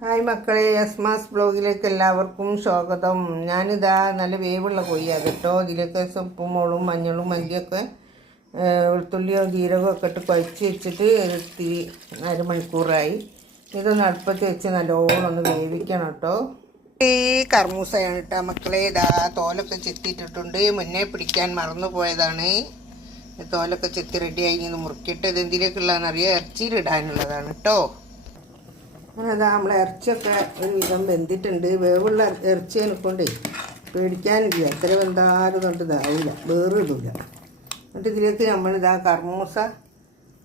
Hi മക്കളെ, യസ്മാസ് ബ്ലോഗിലേക്ക് എല്ലാവർക്കും സ്വാഗതം. ഞാനിതാ നല്ല വേവുള്ള കൊയ്യാണ് കേട്ടോ. ഇതിലേക്ക് ഉപ്പും മുളകും മഞ്ഞളും മല്ലിയൊക്കെ വെളുത്തുള്ളിയോ ജീരകമോ ഒക്കെ ഇട്ട് കുഴച്ച് വെച്ചിട്ട് ഇത്തിരി അരമണിക്കൂറായി. ഇതൊന്ന് അടുപ്പത്ത് വെച്ച് നല്ലോണം ഒന്ന് വേവിക്കണം കേട്ടോ. ഈ കർമൂസയാണ് കേട്ടോ മക്കളെ. ഇതാ തോലൊക്കെ ചെത്തിയിട്ടിട്ടുണ്ട്. മുന്നേ പിടിക്കാൻ മറന്നു പോയതാണ്. തോലൊക്കെ ചെത്തി റെഡിയായി ഇന്ന് മുറുക്കിയിട്ട് ഇത് എന്തിലേക്കുള്ളതെന്നറിയാം, ഇറച്ചിയിലിടാനുള്ളതാണ് കേട്ടോ. അങ്ങനെ അതാ നമ്മളെ ഇറച്ചിയൊക്കെ ഒരു വിധം വെന്തിട്ടുണ്ട്. വേവുള്ള ഇറച്ചി എനിക്കൊണ്ടേ പേടിക്കാനില്ല. എത്ര വെന്താലും കൊണ്ട് ഇതാവില്ല, വേറെ ഇടില്ല. എന്നിട്ട് ഇതിലേക്ക് നമ്മളിതാ കർമൂസ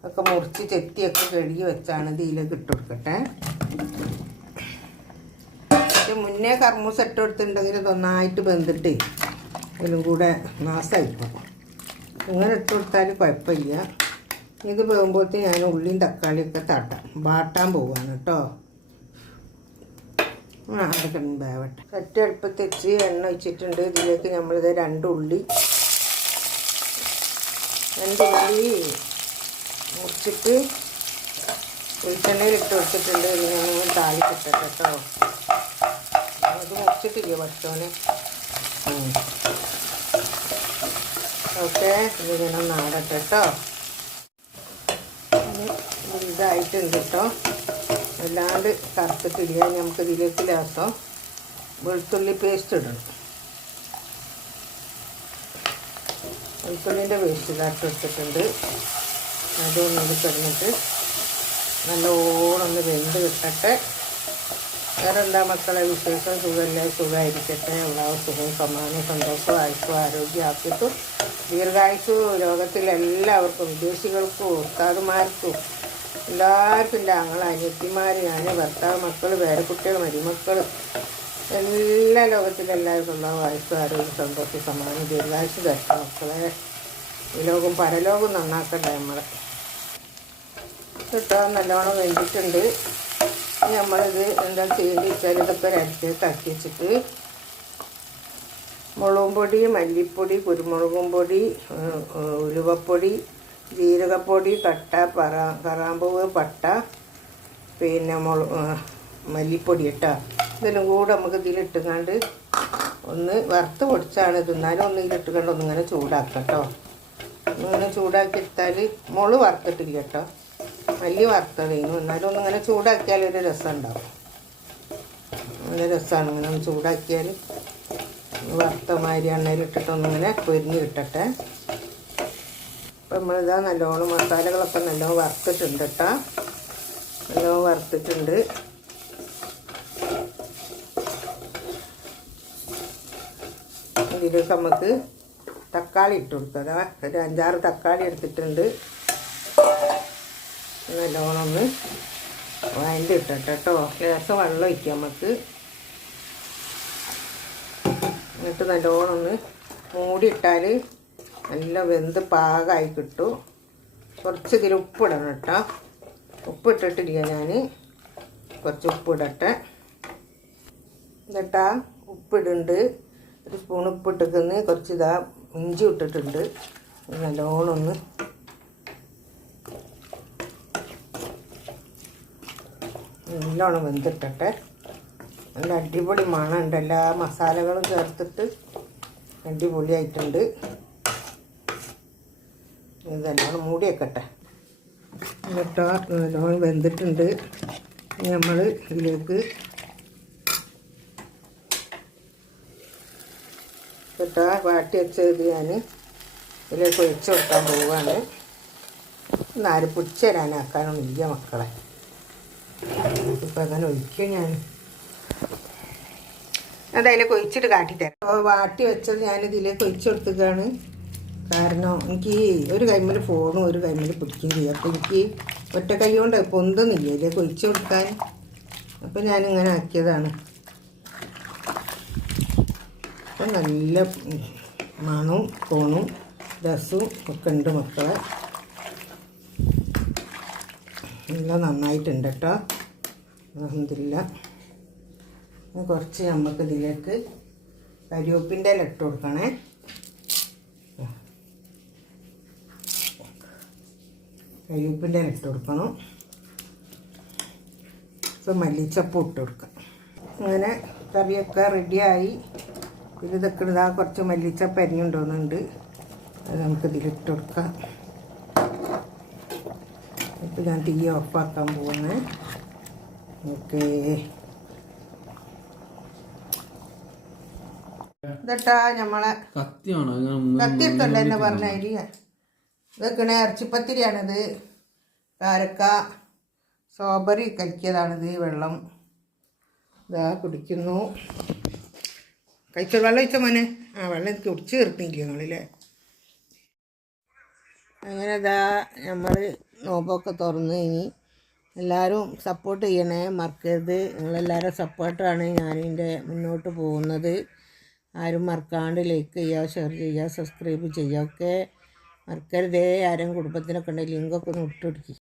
ഒക്കെ മുറിച്ച് ചെത്തിയൊക്കെ കഴുകി വെച്ചാണ് ഇതിലേക്ക് ഇട്ട് കൊടുക്കട്ടെ. പക്ഷെ മുന്നേ കർമൂസ ഇട്ട് കൊടുത്തിട്ടുണ്ടെങ്കിൽ നന്നായിട്ട് വെന്തിട്ട് ഇതിലും കൂടെ നാശമായിപ്പോൾ. ഇങ്ങനെ ഇട്ട് കൊടുത്താൽ കുഴപ്പമില്ല. ഇത് പോകുമ്പോഴത്തേക്ക് ഞാൻ ഉള്ളിയും തക്കാളിയൊക്കെ വാട്ടാൻ പോവാണ് കേട്ടോ. അതൊക്കെ വേവട്ടെ. ചട്ടി അടുപ്പത്ത് വെച്ച് എണ്ണ ഒഴിച്ചിട്ടുണ്ട്. ഇതിലേക്ക് നമ്മളിത് രണ്ട് ഉള്ളി മുറിച്ചിട്ട് വെളിച്ചെണ്ണയിൽ ഇട്ട് വെച്ചിട്ടുണ്ട്. ഇത് ഞാൻ താളിക്കിട്ടെ കേട്ടോ. അത് മുറിച്ചിട്ടില്ല പച്ചോനെ. ഓക്കെ, ഇത് ഞാൻ നാടട്ടെ കേട്ടോ. ഇതായിട്ടുണ്ട് കേട്ടോ. അല്ലാണ്ട് കറുത്തിട്ടില്ല. നമുക്ക് ഇതിലേക്ക് ലേശം വെളുത്തുള്ളി പേസ്റ്റ് ഇടണം. വെളുത്തുള്ളിൻ്റെ പേസ്റ്റ് ഇതായിട്ട് എടുത്തിട്ടുണ്ട്. അതൊന്നും കിടന്നിട്ട് നല്ലോണം ഒന്ന് വെന്ത് കിട്ടട്ടെ. വേറെ എന്താ മക്കളെ വിശേഷം? സുഖമല്ലേ? സുഖമായിരിക്കട്ടെ. എല്ലാവരും സുഖവും സമാധാനവും സന്തോഷവും ആയുസ്സും ആരോഗ്യം ആക്കിയിട്ടും ദീർഘായുസ്സു ലോകത്തിലെല്ലാവർക്കും, വിദേശികൾക്കും ഉസ്താദുമാർക്കും എല്ലാവർക്കും, എൻ്റെ ആങ്ങൾ അനിയത്തിമാർ, ഞാൻ ഭർത്താവ്, മക്കൾ, പേരക്കുട്ടികൾ, മരുമക്കൾ, എല്ലാ ലോകത്തിലെല്ലാവർക്കും ഉള്ള ആയുസ്സും ആരോഗ്യം സന്തോഷം സമാധാനം ദീർഘായുസ്സ് തരട്ടെ മക്കളെ. ഈ ലോകം പരലോകം നന്നാക്കട്ടെ നമ്മളെ. കിട്ടാൻ നല്ലോണം വെന്തിട്ടുണ്ട്. നമ്മളിത് എന്താ ചെയ്യേണ്ടി വെച്ചാൽ ഇതൊക്കെ ഒരടുത്തേക്കാക്കി വെച്ചിട്ട് മുളകും പൊടി, മല്ലിപ്പൊടി, കുരുമുളകും പൊടി, ഉലുവപ്പൊടി, ജീരകപ്പൊടി, കറാമ്പൂവ്, പട്ട, പിന്നെ മല്ലിപ്പൊടി ഇട്ടാ ഇതെല്ലാം കൂടെ നമുക്ക് ഇതിലിട്ടുകൊണ്ട് ഒന്ന് വറുത്ത് പൊടിച്ചാണ് തിന്നാലും ഒന്ന് ഇതിലിട്ടുകൊണ്ട് ഒന്നിങ്ങനെ ചൂടാക്കാം കേട്ടോ. ഒന്നിങ്ങനെ ചൂടാക്കി എടുത്താൽ മുളക് വറുത്തിട്ടില്ല കേട്ടോ, മല്ലി വറുത്തതേനും. എന്നാലും ഒന്നിങ്ങനെ ചൂടാക്കിയാൽ ഒരു രസം ഉണ്ടാവും. നല്ല രസമാണ് ഇങ്ങനെ ഒന്ന് ചൂടാക്കിയാൽ. വറുത്ത മാതിരി എണ്ണയിലിട്ടിട്ടൊന്നിങ്ങനെ പൊരിഞ്ഞ് കിട്ടട്ടെ. അപ്പം നമ്മളിതാ നല്ലോണം മസാലകളൊക്കെ നല്ലോണം വറുത്തിട്ടുണ്ട് കേട്ടോ. നല്ലോണം വറുത്തിട്ടുണ്ട്. ഇതിലേക്ക് നമുക്ക് തക്കാളി ഇട്ട് കൊടുക്കുക. അതാ ഒരു 5-6 തക്കാളി എടുത്തിട്ടുണ്ട്. നല്ലോണം ഒന്ന് വഴണ്ടി ഇട്ടട്ടെ കേട്ടോ. ലേശം വെള്ളം ഒഴിക്കാം നമുക്ക്. എന്നിട്ട് നല്ലോണം ഒന്ന് മൂടിയിട്ടാൽ നല്ല വെന്ത് പാകമായി കിട്ടും. കുറച്ച് ഇതിൽ ഉപ്പിടണം കേട്ടോ. ഉപ്പിട്ടിട്ടില്ല ഞാൻ, കുറച്ച് ഉപ്പിടട്ടെ. എന്നിട്ടാ ഉപ്പിടുന്നുണ്ട്. ഒരു സ്പൂൺ ഉപ്പിട്ടിരിക്കുന്നു. കുറച്ച് ഇതാ ഇഞ്ചി ഇട്ടിട്ടുണ്ട്. നല്ലോണം ഒന്ന് നല്ലോണം വെന്തിട്ടെ. നല്ല അടിപൊളി മണമുണ്ട്. എല്ലാ മസാലകളും ചേർത്തിട്ട് അടിപൊളിയായിട്ടുണ്ട്. ഇതെല്ലാം മൂടി വെക്കട്ടെ. എന്നിട്ടോ നല്ലോണം വെന്തിട്ടുണ്ട്. നമ്മൾ ഇതിലേക്ക് കേട്ടോ വാട്ടി വെച്ചത് ഞാൻ ഇതിലേക്ക് ഒഴിച്ച് കൊടുക്കാൻ പോവുകയാണ്. ആരും പിടിച്ച് തരാനാക്കാനൊന്നും ഇല്ല മക്കളെ. ഇപ്പം അങ്ങനെ ഒഴിക്കും ഞാൻ. അതതിലേക്ക് ഒഴിച്ചിട്ട് കാട്ടിത്തരാം. വാട്ടി വെച്ചത് ഞാനിതിലേക്ക് ഒഴിച്ച് കൊടുക്കുകയാണ്. കാരണം എനിക്ക് ഒരു കൈമേൽ ഫോണും ഒരു കൈമേൽ പിടിക്കുകയും ചെയ്യും. അപ്പോൾ എനിക്ക് ഒറ്റ കൈ കൊണ്ട് പൊന്തുന്നില്ല ഇതിലേക്ക് ഒഴിച്ച് കൊടുക്കാൻ. അപ്പോൾ ഞാനിങ്ങനെ ആക്കിയതാണ്. അപ്പം നല്ല മണവും ഫോണും രസവും ഒക്കെ ഉണ്ട് മക്കളെ. നല്ല നന്നായിട്ടുണ്ട് കേട്ടോ. അൽഹംദുലില്ലാ. കുറച്ച് നമുക്ക് ഇതിലേക്ക് കരിവേപ്പിൻ്റെ ഇല ഇട്ട് കൊടുക്കണേ. കരിവേപ്പിൻ്റെ ഇല ഇട്ട് കൊടുക്കണം. മല്ലിച്ചപ്പ് ഇട്ട് കൊടുക്കാം. അങ്ങനെ കറിയൊക്കെ റെഡിയായി. ഇതൊക്കെ ഇതാ കുറച്ച് മല്ലിച്ചപ്പ് അരിഞ്ഞുകൊണ്ടുവന്നുണ്ട്. അത് നമുക്ക് ഇതിലിട്ട് കൊടുക്കാം. ഇപ്പം ഞാൻ തീ ഓഫാക്കാൻ പോകുന്നത്. ഓക്കേ, ഇതട്ടാ നമ്മളെ കത്തിയെടുക്കണ്ട എന്നെ പറഞ്ഞാൽ. ഇതൊക്കെയാണ് ഇറച്ചിപ്പത്തിരിയാണിത്. കാരക്ക സ്ട്രോബെറി കലക്കിയതാണിത്. വെള്ളം ഇതാ കുടിക്കുന്നു. വെള്ളം ഒഴിച്ച മോനെ. വെള്ളം എനിക്ക് കുടിച്ച് തീർത്തില്ല നിങ്ങളില്ലേ. അങ്ങനെ ഇതാ നമ്മൾ നോമ്പൊക്കെ തുറന്ന്. ഇനി എല്ലാവരും സപ്പോർട്ട് ചെയ്യണേ, മറക്കരുത്. നിങ്ങളെല്ലാവരും സപ്പോർട്ടാണ് ഞാനിതിൻ്റെ മുന്നോട്ട് പോകുന്നത്. ആരും മറക്കാണ്ട് ലൈക്ക് ചെയ്യുക, ഷെയർ ചെയ്യുക, സബ്സ്ക്രൈബ് ചെയ്യുക ഒക്കെ മറക്കരുതേ. ആരും കുടുംബത്തിനൊക്കെ ഉണ്ടെങ്കിൽ ലിങ്കൊക്കെ ഒന്ന് ഇട്ടുകൊടുക്കുക.